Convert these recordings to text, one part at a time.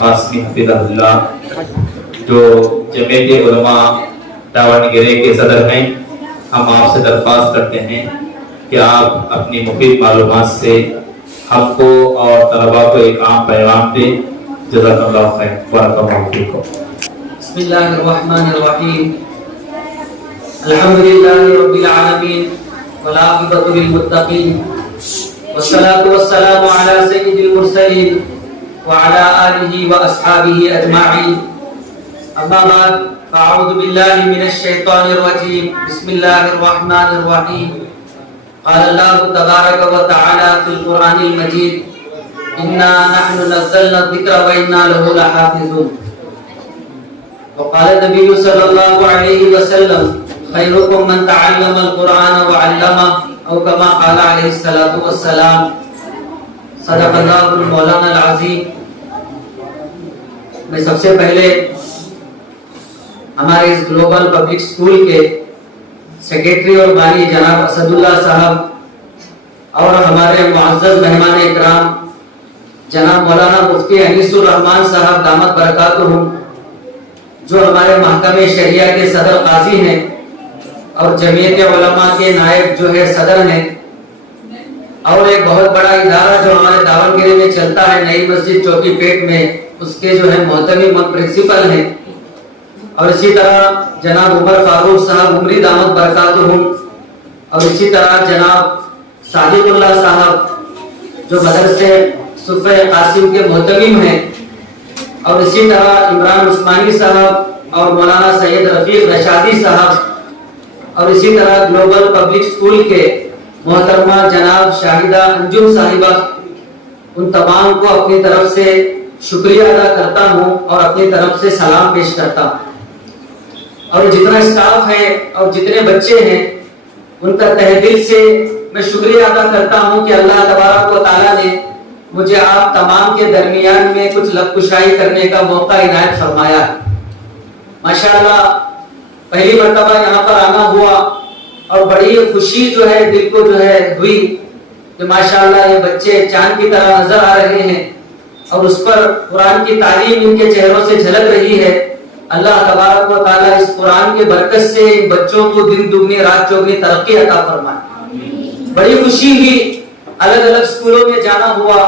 قاسمی حفظہ اللہ جو جمعیت علماء داونگرے کے صدر ہیں، ہم آپ سے درخواست کرتے ہیں کہ آپ اپنی مفید معلومات سے ہم کو اور طلباء کو ایک عام پیغام دیں۔ جزاک اللہ خیر، بارک اللہ فیکم۔ بسم اللہ الرحمن الرحیم، الحمدللہ رب العالمین والعاقبۃ للمتقین والصلاة والسلام علی سید المرسلین وعلی آلہ واصحابہ اجمعین، اما بعد فاعوذ باللہ من الشیطان الرجیم، بسم اللہ الرحمن الرحیم۔ قال اللہ تبارک و تعالی فی القرآن المجید انا نحن نزلنا الذکر وانا لہ لحافظون۔ وقال النبی صلی اللہ علیہ وسلم خیرکم من تعلم القرآن وعلمہ او کما قال علیہ الصلاۃ والسلام۔ صدق اللہ مولانا العظیم۔ میں سب سے پہلے ہمارے اس گلوبل پبلک اسکول کے سیکریٹری اور بانی جناب اسد اللہ صاحب اور ہمارے معزز مہمان اکرام جناب مولانا مفتی انیس الرحمان صاحب دامت برکاتہم، جو ہمارے محکمہ شریعہ کے صدر قاضی ہیں اور جمعیت علماء کے نائب جو ہے صدر ہیں، اور ایک بہت بڑا ادارہ جو ہمارے داونگرے میں چلتا ہے نئی مسجد چوکی پیٹ میں، اس کے جو ہے محتمم پرنسپل ہیں، اور اسی طرح جناب عمر فاروق صاحب عمری دامت برکاتہم، اور اسی طرح جناب صادق اللہ صاحب جو مدرسے صفہ قاسم کے محتمم ہیں، اور اسی طرح عمران عثمانی صاحب اور مولانا سید رفیق رشادی صاحب، اور اسی طرح گلوبل پبلک اسکول کے محترمہ جناب شاہدہ انجم صاحبہ، ان تمام کو اپنی طرف سے شکریہ ادا کرتا ہوں اور اپنی طرف سے سلام پیش کرتا ہوں، اور جتنا اسٹاف ہے اور جتنے بچے ہیں ان کا تہ دل سے میں شکریہ ادا کرتا ہوں کہ اللہ تبارک و تعالیٰ نے مجھے آپ تمام کے درمیان میں کچھ لب کشائی کرنے کا موقع عنایت فرمایا ہے۔ ماشاءاللہ پہلی مرتبہ یہاں پر آنا ہوا اور بڑی خوشی جو ہے دل کو جو ہے ہوئی کہ ماشاءاللہ یہ بچے چاند کی طرح نظر آ رہے ہیں اور اس پر قرآن کی تعلیم ان کے چہروں سے جھلک رہی ہے۔ اللہ تبارک و تعالیٰ اس قرآن کے برکت سے ان بچوں کو دن دگنی رات چوگنی ترقی عطا فرمائے۔ بڑی خوشی ہوئی، الگ الگ اسکولوں میں جانا ہوا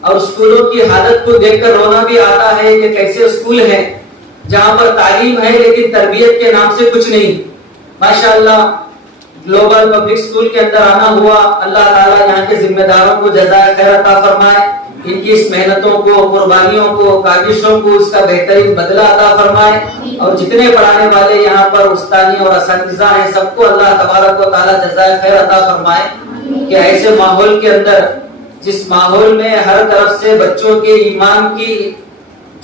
اور اسکولوں کی حالت کو دیکھ کر رونا بھی آتا ہے کہ کیسے اسکول ہیں جہاں پر تعلیم ہے لیکن تربیت کے نام سے کچھ نہیں۔ ماشاءاللہ گلوبل پبلک اسکول کے اندر آنا ہوا، اللہ تعالیٰ یہاں کے ذمہ داروں کو جزائے خیر عطا فرمائے، ان کی اس محنتوں کو، قربانیوں کو، کاوشوں کو اس کا بہترین بدلہ عطا فرمائے، اور جتنے پڑھانے والے یہاں پر استادی اور اساتذہ ہیں سب کو اللہ تبارک و تعالیٰ جزائے خیر عطا فرمائے کہ ایسے ماحول کے اندر جس ماحول میں ہر طرف سے بچوں کے ایمان کی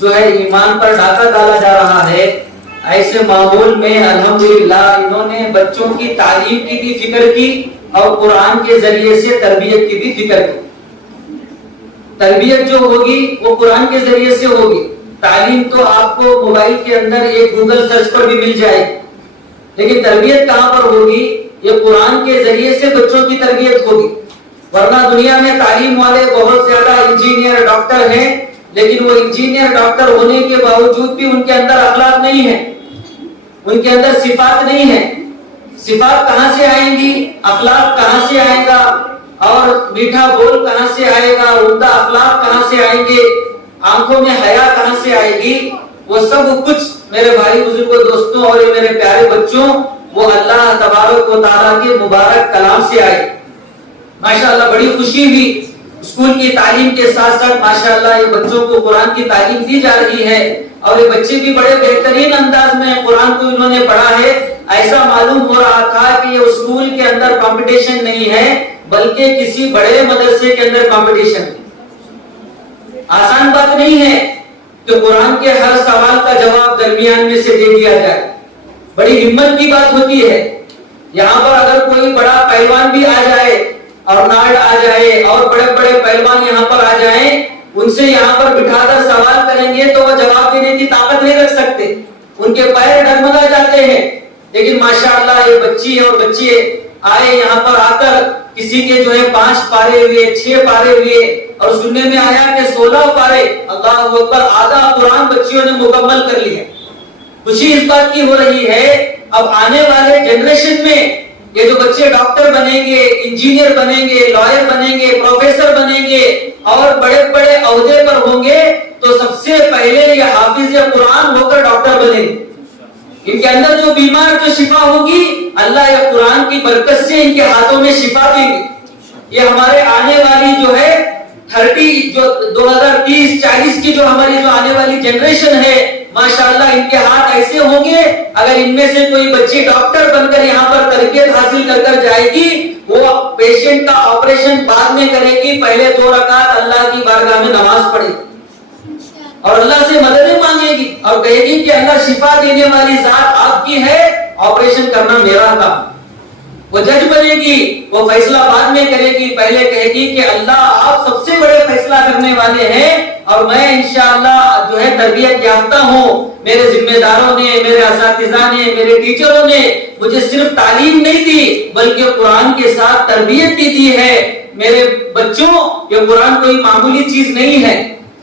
جو ہے ایمان پر ڈاکہ ڈالا جا رہا ہے، ایسے ماحول میں الحمدللہ انہوں نے بچوں کی تعلیم کی بھی فکر کی اور قرآن کے ذریعے سے تربیت کی بھی فکر کی۔ تربیت جو ہوگی وہ قرآن کے ذریعے سے ہوگی، تعلیم تو آپ کو موبائل کے اندر ایک گوگل سرچ پر بھی مل جائے، لیکن تربیت کہاں پر ہوگی؟ یہ قرآن کے ذریعے سے بچوں کی تربیت ہوگی۔ ورنہ دنیا میں تعلیم والے بہت زیادہ انجینئر ڈاکٹر ہیں، لیکن وہ انجینئر ڈاکٹر ہونے کے باوجود بھی ان کے اندر اخلاق نہیں ہے، ان کے اندر صفات نہیں ہے۔ صفات کہاں سے آئیں گی؟ اخلاق کہاں سے آئے گا؟ اور میٹھا بول کہاں سے آئے گا؟ عمدہ اخلاق کہاں سے آئیں گے؟ آنکھوں میں حیا کہاں سے آئے گی؟ وہ سب کچھ میرے بھائی بزرگوں دوستوں اور یہ میرے پیارے بچوں وہ اللہ تبارک و تعالیٰ کے مبارک کلام سے آئے۔ ماشاءاللہ بڑی خوشی ہوئی، اسکول کی تعلیم کے ساتھ ساتھ ماشاءاللہ یہ بچوں کو قرآن کی تعلیم دی جا رہی ہے، اور یہ بچے بھی بڑے بہترین انداز میں قرآن کو انہوں نے پڑھا ہے۔ ایسا معلوم ہو رہا تھا کہ یہ اسکول کے اندر کمپٹیشن نہیں ہے بلکہ کسی بڑے مدرسے کے اندر کمپٹیشن ہے۔ آسان بات نہیں ہے کہ قرآن کے ہر سوال کا جواب درمیان میں سے دے دیا جائے، بڑی ہمت کی بات ہوتی ہے۔ یہاں پر اگر کوئی بڑا پہلوان بھی آ جائے، ارنالڈ آ جائے اور بڑے بڑے پہلوان یہاں پر آ جائیں، ان سے یہاں پر بٹھا کر سوال کریں گے تو وہ جواب دینے کی طاقت نہیں رکھ سکتے، ان کے پیر ڈگمگا جاتے ہیں۔ لیکن ماشاءاللہ یہ بچی اور بچے آئے یہاں پر آ کر کسی کے جو ہے 5 پارے ہوئے 6 پارے ہوئے اور سننے میں آیا کہ 16 پارے. اللہ اکبر, آدھا قرآن بچیوں نے مکمل کر لیا. خوشی اس بات کی ہو رہی ہے اب آنے والے جنریشن میں یہ جو بچے ڈاکٹر بنیں گے, انجینئر بنیں گے, لائر بنیں گے, پروفیسر بنیں گے اور بڑے بڑے عہدے پر ہوں گے تو سب سے پہلے یہ حافظ قرآن ہو کر ڈاکٹر بنے گے. ان کے اندر جو بیمار جو شفا ہوگی اللہ یہ قرآن کی برکت سے ان کے ہاتھوں میں شفا دیں گے. یہ ہمارے آنے والی جو ہے 2030-40 کی جو ہماری جو آنے والی جنریشن ہے ماشاءاللہ ان کے ہاتھ ایسے ہوں گے. اگر ان میں سے کوئی بچی ڈاکٹر بن کر یہاں پر تربیت حاصل کر جائے گی وہ پیشنٹ کا آپریشن بعد میں کرے گی, پہلے 2 رکعت اللہ کی بارگاہ میں نماز پڑھے گی اور اللہ سے مدد مانگے گی اور کہے گی کہ اللہ شفا دینے والی ذات آپ کی ہے, آپریشن کرنا میرا تھا. وہ جج بنے گی, وہ فیصلہ بعد میں کرے گی, پہلے کہے گی کہ اللہ آپ سب سے بڑے فیصلہ کرنے والے ہیں اور میں انشاءاللہ جو ہے تربیت یافتہ ہوں. میرے ذمہ داروں نے, میرے اساتذہ نے, میرے ٹیچروں نے مجھے صرف تعلیم نہیں دی بلکہ قرآن کے ساتھ تربیت بھی دی ہے. میرے بچوں یہ قرآن کوئی معمولی چیز نہیں ہے.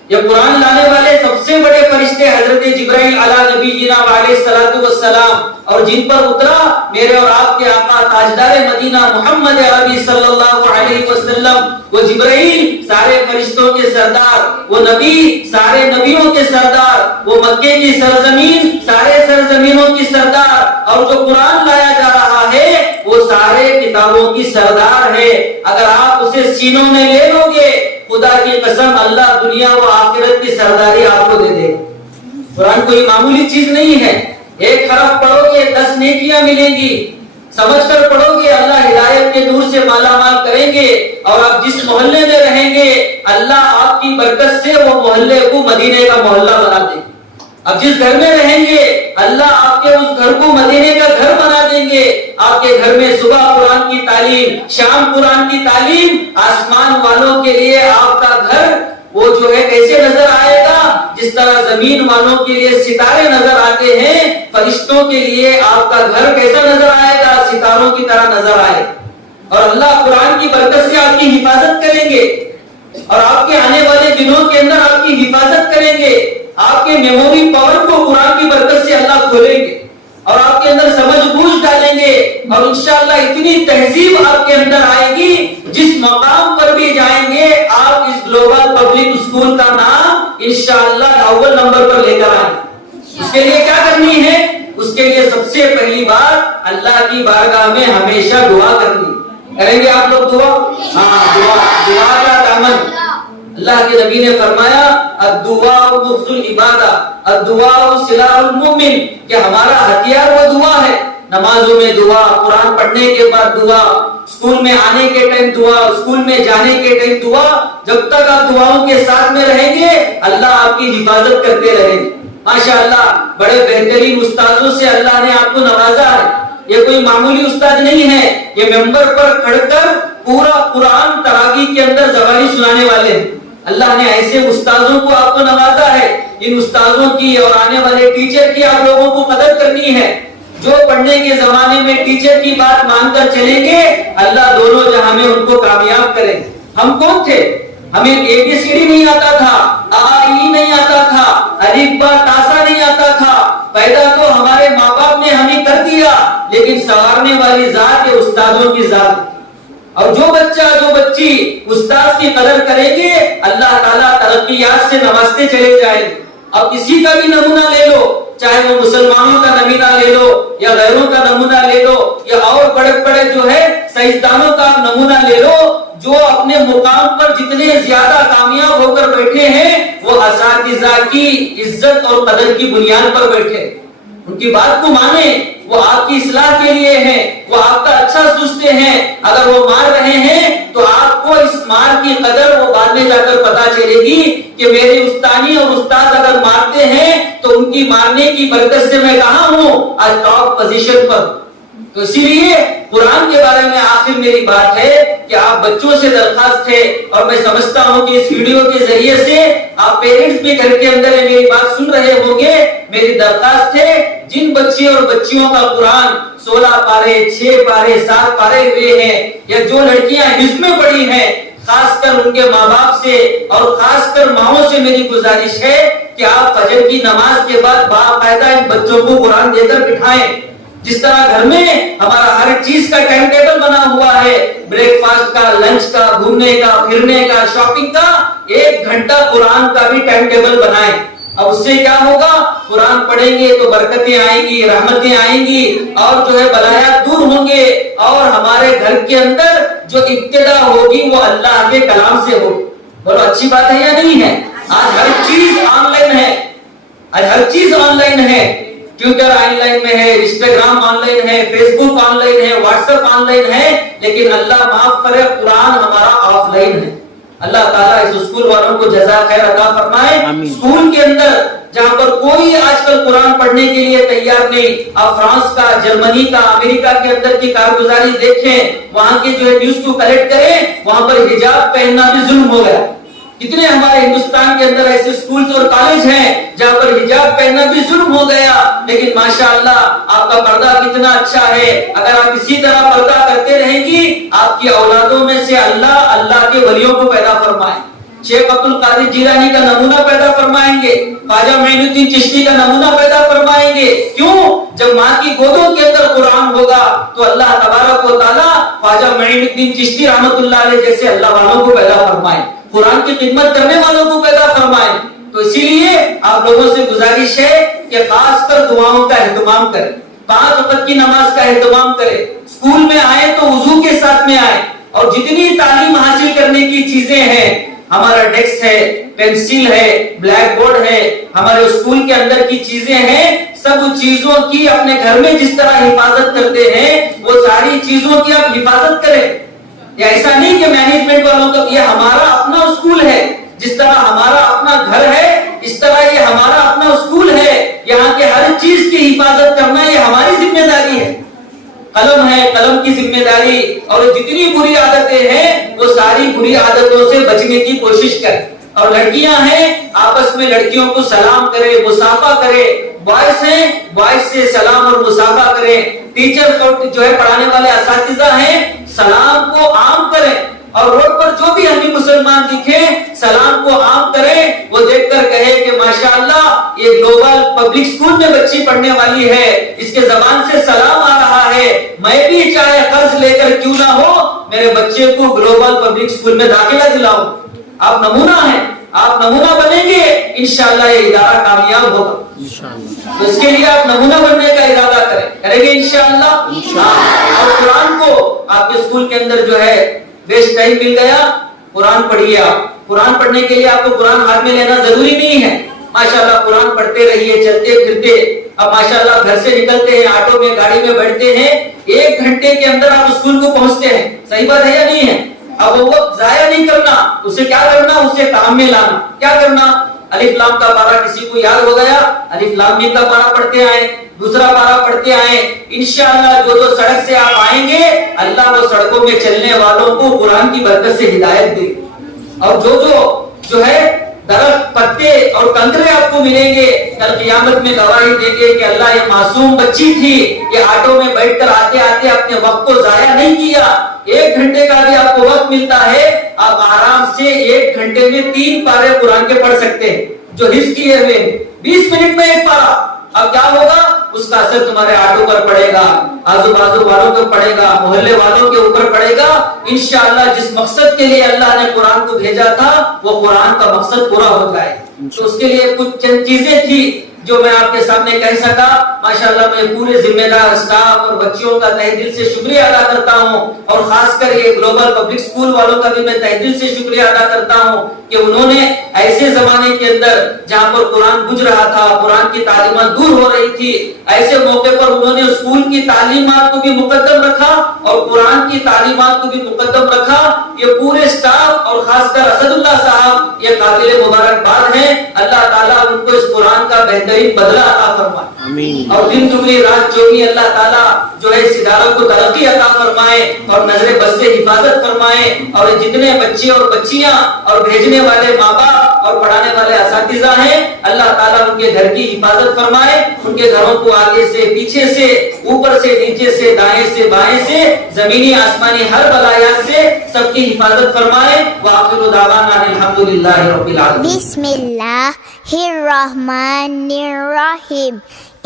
یہ قرآن لانے والے سب سے بڑے فرشتے حضرت جبرائیل علی نبینا علیہ الصلوۃ والسلام اور جن پر اترا میرے اور آپ کے آقا تاجدار مدینہ محمد عربی صلی اللہ علیہ وسلم. وہ جبرائیل سارے فرشتوں کے سردار, وہ نبی سارے نبیوں کے سردار, وہ مکے کی سرزمین سارے سرزمینوں کی سردار اور جو قرآن لایا جا رہا ہے وہ سارے کتابوں کی سردار ہے. اگر آپ اسے سینوں میں لے لو گے خدا کی قسم اللہ دنیا و آخرت کی سرداری آپ کو دے دے گا. قرآن کوئی معمولی چیز نہیں ہے. 1 حرف پڑھو گے 10 نیکیاں ملیں گی. سمجھ کر پڑھو گے اللہ ہدایت کے نور سے مالا مال کریں گے اور آپ جس محلے میں رہیں گے اللہ آپ کی برکت سے وہ محلے کو مدینے کا محلہ بنا دے. اب جس گھر میں رہیں گے اللہ آپ کے اس گھر کو مدینے کا گھر بنا دیں گے. آپ کے گھر میں صبح قرآن کی تعلیم, شام قرآن کی تعلیم. آسمان والوں کے لیے آپ کا گھر وہ جو ہے کیسے نظر آئے گا جس طرح زمین والوں کے لیے ستارے نظر آتے ہیں, فرشتوں کے لیے آپ کا گھر کیسا نظر آئے گا, ستاروں کی طرح نظر آئے. اور اللہ قرآن کی برکت سے آپ کی حفاظت کریں گے اور آپ کے آنے والے دنوں کے اندر آپ کی حفاظت کریں گے. آپ کے میموری پاور کو قرآن کی برکت سے اللہ کھولیں گے اور آپ کے اندر سمجھ بوجھ ڈالیں گے اور انشاءاللہ اتنی تہذیب آپ کے اندر آئے گی جس مقام پر بھی جائیں گے آپ اس گلوبل پبلک اسکول کا نام انشاءاللہ اول نمبر پر لے کر آئیں. اس کے لیے کیا کرنی ہے؟ اس کے لیے سب سے پہلی بات اللہ کی بارگاہ میں ہمیشہ دعا کرنی. کریں گے آپ لوگ دعا؟ ہاں, دعا کا دامن. اللہ کے نبی نے فرمایا الدعاء مخز العبادہ, الدعاء سلاح المؤمن, کہ ہمارا ہتھیار وہ دعا ہے. نمازوں میں دعا, قرآن پڑھنے کے بعد دعا, اسکول میں آنے کے ٹائم دعا, اسکول میں جانے کے ٹائم دعا. جب تک آپ دعاؤں کے ساتھ میں رہیں گے اللہ آپ کی حفاظت کرتے رہیں گے. ماشاءاللہ بڑے بہترین استادوں سے اللہ نے آپ کو نوازا ہے. یہ کوئی معمولی استاد نہیں ہے, یہ ممبر پر کھڑ کر پورا قرآن تراویح کے اندر زبانی سنانے والے ہیں. اللہ نے ایسے استادوں کو آپ کو نوازا ہے. ان استادوں کی اور آنے والے ٹیچر کی آپ لوگوں کو قدر کرنی ہے. جو پڑھنے کے زمانے میں ٹیچر کی بات مان کر چلیں گے اللہ دونوں جہاں میں ان کو کامیاب کرے. ہم کون تھے؟ ہمیں ABCD نہیں آتا تھا, A نہیں آتا تھا, الف با تا سا نہیں آتا تھا. پیدا تو ہمارے ماں باپ نے ہمیں کر دیا لیکن سنوارنے والی ذات یہ استادوں کی ذات. اور جو بچہ جو بچی استاد کی قدر کریں گے اللہ تعالیٰ ترقیات سے نوازتے چلے جائیں. اب کسی کا بھی نمونہ لے لو, چاہے وہ مسلمانوں کا نمونہ لے لو یا غیروں کا نمونہ لے لو یا اور بڑے بڑے جو ہے سائنسدانوں کا نمونہ لے لو, جو اپنے مقام پر جتنے زیادہ کامیاب ہو کر بیٹھے ہیں وہ اساتذہ کی عزت اور قدر کی بنیاد پر بیٹھے. ان کی بات کو مانیں, وہ آپ کی اصلاح کے لیے ہیں, وہ آپ کا اچھا سوچتے ہیں. اگر وہ مار رہے ہیں تو آپ کو اس مار کی قدر وہ بعد میں جا کر پتا چلے گی کہ میری استانی اور استاد اگر مارتے ہیں تو ان کی مارنے کی برکت سے میں کہاں ہوں, آج ٹاپ پوزیشن پر. تو اسی لیے قرآن کے بارے میں آخر میری بات ہے کہ آپ بچوں سے درخواست ہے، اور میں سمجھتا ہوں کہ اس ویڈیو کے ذریعے سے آپ پیرنٹس بھی گھر کے اندر میری بات سن رہے ہوں گے، میری درخواست ہے جن بچے اور بچیوں کا قرآن 16 پارے 6 پارے 7 پارے ہوئے ہیں، یا جو لڑکیاں حفظ میں پڑھی ہیں، خاص کر ان کے ماں باپ سے اور خاص کر ماؤں سے میری گزارش ہے کہ آپ فجر کی نماز کے بعد باقاعدہ ان بچوں کو قرآن دے کر بٹھائیں۔ جس طرح گھر میں ہمارا ہر چیز کا ٹائم ٹیبل بنا ہوا ہے، بریک فاسٹ کا، لنچ کا، گھومنے کا، پھرنے کا، شاپنگ کا، 1 گھنٹہ قرآن کا بھی ٹائم ٹیبل بنائیں۔ اب اس سے کیا ہوگا؟ قرآن پڑھیں گے تو برکتیں آئیں گی، رحمتیں آئیں گی، اور جو ہے بلایات دور ہوں گے، اور ہمارے گھر کے اندر جو ابتدا ہوگی وہ اللہ کے کلام سے ہوگی۔ بولو اچھی بات ہے یا نہیں ہے؟ آج ہر چیز آن لائن ہے، آج ہر چیز آن لائن ہے، ٹویٹر آن لائن میں ہے، انسٹاگرام آن لائن ہے، فیس بک آن لائن ہے، واٹس ایپ آن لائن ہے، لیکن اللہ معاف کرے قرآن ہمارا آف لائن ہے۔ اللہ تعالیٰ اس اسکول والوں کو جزا خیر عطا فرمائے۔ اسکول کے اندر جہاں پر کوئی آج کل قرآن پڑھنے کے لیے تیار نہیں، آپ فرانس کا، جرمنی کا، امریکہ کے اندر کی کارگزاری دیکھیں، وہاں کے جو ہے نیوز کو کلیکٹ کریں، وہاں پر حجاب پہننا بھی ظلم ہو گیا۔ کتنے ہمارے ہندوستان کے اندر ایسے اسکولز اور کالج ہیں جہاں پر حجاب پہننا بھی ظلم ہو گیا، لیکن ماشاءاللہ آپ کا پردہ کتنا اچھا ہے۔ اگر آپ اسی طرح پردہ کرتے رہیں گی، آپ کی اولادوں میں سے اللہ کے ولیوں کو پیدا فرمائیں، شیخ عبد القادر جیلانی کا نمونہ پیدا فرمائیں گے، خواجہ معین الدین چشتی کا نمونہ پیدا فرمائیں گے۔ کیوں؟ جب ماں کی گودوں کے اندر قرآن ہوگا تو اللہ تبارک و تعالیٰ خواجہ معین الدین چشتی رحمۃ اللہ علیہ جیسے اللہ والوں کو پیدا فرمائیں، قرآن کی خدمت کرنے والوں کو پیدا فرمائیں۔ تو اسی لیے آپ لوگوں سے گزارش ہے کہ خاص کر دعاؤں کا اہتمام کریں، 5 وقت کی نماز کا اہتمام کریں، اسکول میں آئے تو وضو کے ساتھ میں آئے، اور جتنی تعلیم حاصل کرنے کی چیزیں ہیں، ہمارا ڈیسک ہے، پینسل ہے، بلیک بورڈ ہے، ہمارے اسکول کے اندر کی چیزیں ہیں، سب چیزوں کی اپنے گھر میں جس طرح حفاظت کرتے ہیں وہ ساری چیزوں کی آپ حفاظت کریں۔ یہ ایسا نہیں کہ مینجمنٹ والوں کا، یہ ہمارا اپنا اسکول ہے، جس طرح ہمارا اپنا گھر ہے اس طرح یہ ہمارا اپنا اسکول ہے، یہاں کے ہر چیز کی حفاظت کرنا یہ ہماری ذمہ داری ہے۔ قلم ہے، قلم کی ذمہ داری، اور جتنی بری عادتیں ہیں وہ ساری بری عادتوں سے بچنے کی کوشش کریں۔ اور لڑکیاں ہیں، آپس میں لڑکیوں کو سلام کرے، مصافحہ کرے، بوائز ہیں بوائز سے سلام اور مصافحہ کریں، ٹیچر جو ہے پڑھانے والے اساتذہ ہیں سلام کو عام کریں، اور روڈ پر جو بھی ہمیں مسلمان دکھیں سلام کو عام کریں، وہ دیکھ کر کہے کہ ماشاءاللہ یہ گلوبل پبلک اسکول میں بچی پڑھنے والی ہے، اس کے زبان سے سلام آ رہا ہے، میں بھی چاہے قرض لے کر کیوں نہ ہو میرے بچے کو گلوبل پبلک اسکول میں داخلہ دلاؤں۔ آپ نمونہ ہیں، آپ نمونہ بنیں گے، انشاءاللہ یہ ادارہ کامیاب ہوگا۔ تو اس کے لیے آپ نمونہ بننے کا ارادہ کریں گے انشاءاللہ۔ اور قرآن کو آپ کے اسکول کے اندر جو ہے بیسٹ ٹائم مل گیا، قرآن پڑھیے۔ آپ قرآن پڑھنے کے لیے آپ کو قرآن ہاتھ میں لینا ضروری نہیں ہے، ماشاءاللہ قرآن پڑھتے رہیے، چلتے پھرتے۔ اب ماشاءاللہ گھر سے نکلتے ہیں، آٹو میں، گاڑی میں بیٹھتے ہیں، 1 گھنٹے کے اندر آپ اسکول کو پہنچتے ہیں، صحیح بات ہے یا نہیں ہے؟ اب وہ وقت ضائع نہیں کرنا، اسے کیا کرنا، اسے کام میں لانا۔ کیا کرنا؟ الف لام کا پارہ کسی کو یاد ہو گیا، الف لام میم کا پارہ پڑھتے آئیں، دوسرا پارہ پڑھتے آئیں، انشاءاللہ جو سڑک سے آپ آئیں گے اللہ وہ سڑکوں میں چلنے والوں کو قرآن کی برکت سے ہدایت دے۔ اور جو ہے درخت، پتے اور کنکرے آپ کو ملیں گے، کل قیامت میں گواہی دیں گے کہ اللہ یہ معصوم بچی تھی، یہ آٹو میں بیٹھ کر آتے آتے اپنے وقت کو ضائع نہیں کیا۔ 1 گھنٹے کا بھی آپ کو وقت ملتا ہے، آپ آرام سے 1 گھنٹے میں 3 پارے قرآن کے پڑھ سکتے ہیں جو حفظ کیے ہوئے ہیں، 20 منٹ میں 1 پارہ۔ اب کیا ہوگا؟ اس کا اثر تمہارے آٹو پر پڑے گا، آزو بازو والوں پر پڑے گا، محلے والوں کے اوپر پڑے گا۔ انشاءاللہ جس مقصد کے لیے اللہ نے قرآن کو بھیجا تھا وہ قرآن کا مقصد پورا ہو جائے۔ تو اس کے لیے کچھ چند چیزیں تھی جو میں آپ کے سامنے کہہ سکا۔ ماشاءاللہ میں پورے ذمہ دار اسٹاف اور بچیوں کا تہ دل سے شکریہ ادا کرتا ہوں، اور خاص کر یہ گلوبل پبلک اسکول والوں کا بھی میں تہ دل سے شکریہ ادا کرتا ہوں کہ انہوں نے ایسے زمانے کے اندر جہاں پر قرآن گزر رہا تھا، قرآن کی تعلیمات دور ہو رہی تھی، ایسے موقع پر انہوں نے اسکول کی تعلیمات کو بھی مقدم رکھا اور قرآن کی تعلیمات کو بھی مقدم رکھا۔ یہ پورے اسٹاف اور خاص کر اسد اللہ صاحب یہ قابل مبارکباد ہیں۔ اللہ تعالیٰ ان کو اس قرآن کا بہترین بدلہ عطا فرمائے۔ اور دن دگنی رات چوگنی اللہ تعالیٰ جو ہے اس اداروں کو ترقی عطا فرمائے اور نظر بد سے حفاظت فرمائے، اور جتنے بچے اور بچیاں اور بھیجنے والے ماں باپ اور پڑھانے والے اساتذہ ہیں، اللہ تعالیٰ ان کے گھر کی حفاظت فرمائے، ان کے گھروں کو آگے سے پیچھے سے اوپر سے نیچے سے دائیں سے بائیں سے زمینی آسمانی ہر بلایات سے سب کی حفاظت فرمائے۔ وآخر دعوانا الحمدللہ رب العالمین۔ Bismillahirrahmanirrahim.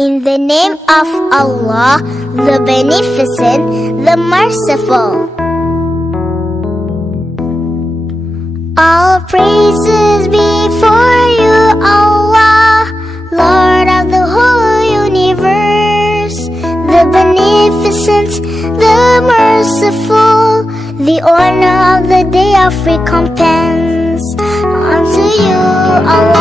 In the name of Allah, the Beneficent, the Merciful. All praises be for you, Allah, Lord of the whole universe, the Beneficent, the Merciful, the owner of the day of recompense. Unto you, Allah.